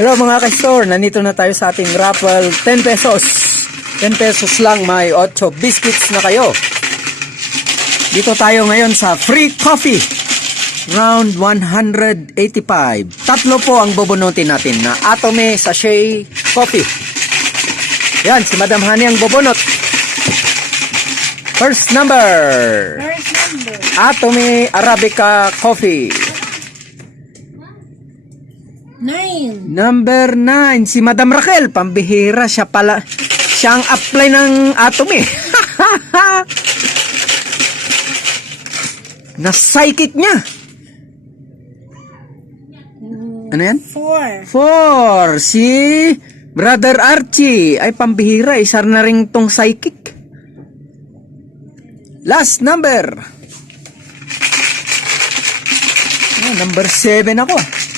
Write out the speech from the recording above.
Hello mga ka-store, nandito na tayo sa ating raffle. 10 pesos. 10 pesos lang, may 8 biscuits na kayo. Dito tayo ngayon sa free coffee. Round 185. Tatlo po ang bubunutin natin na Atome Sachet Coffee. Yan, si Madam Honey ang bubunot. First number. Atome Arabica Coffee. 9. Number 9, si Madam Raquel. Pambihira, siya pala. Siya ang apply ng Atome. Na-psychic niya. Ano yan? 4. 4. Si Brother Archie. Ay, pambihira. Isa na rin tong psychic. Last number. Oh, number 7 ako.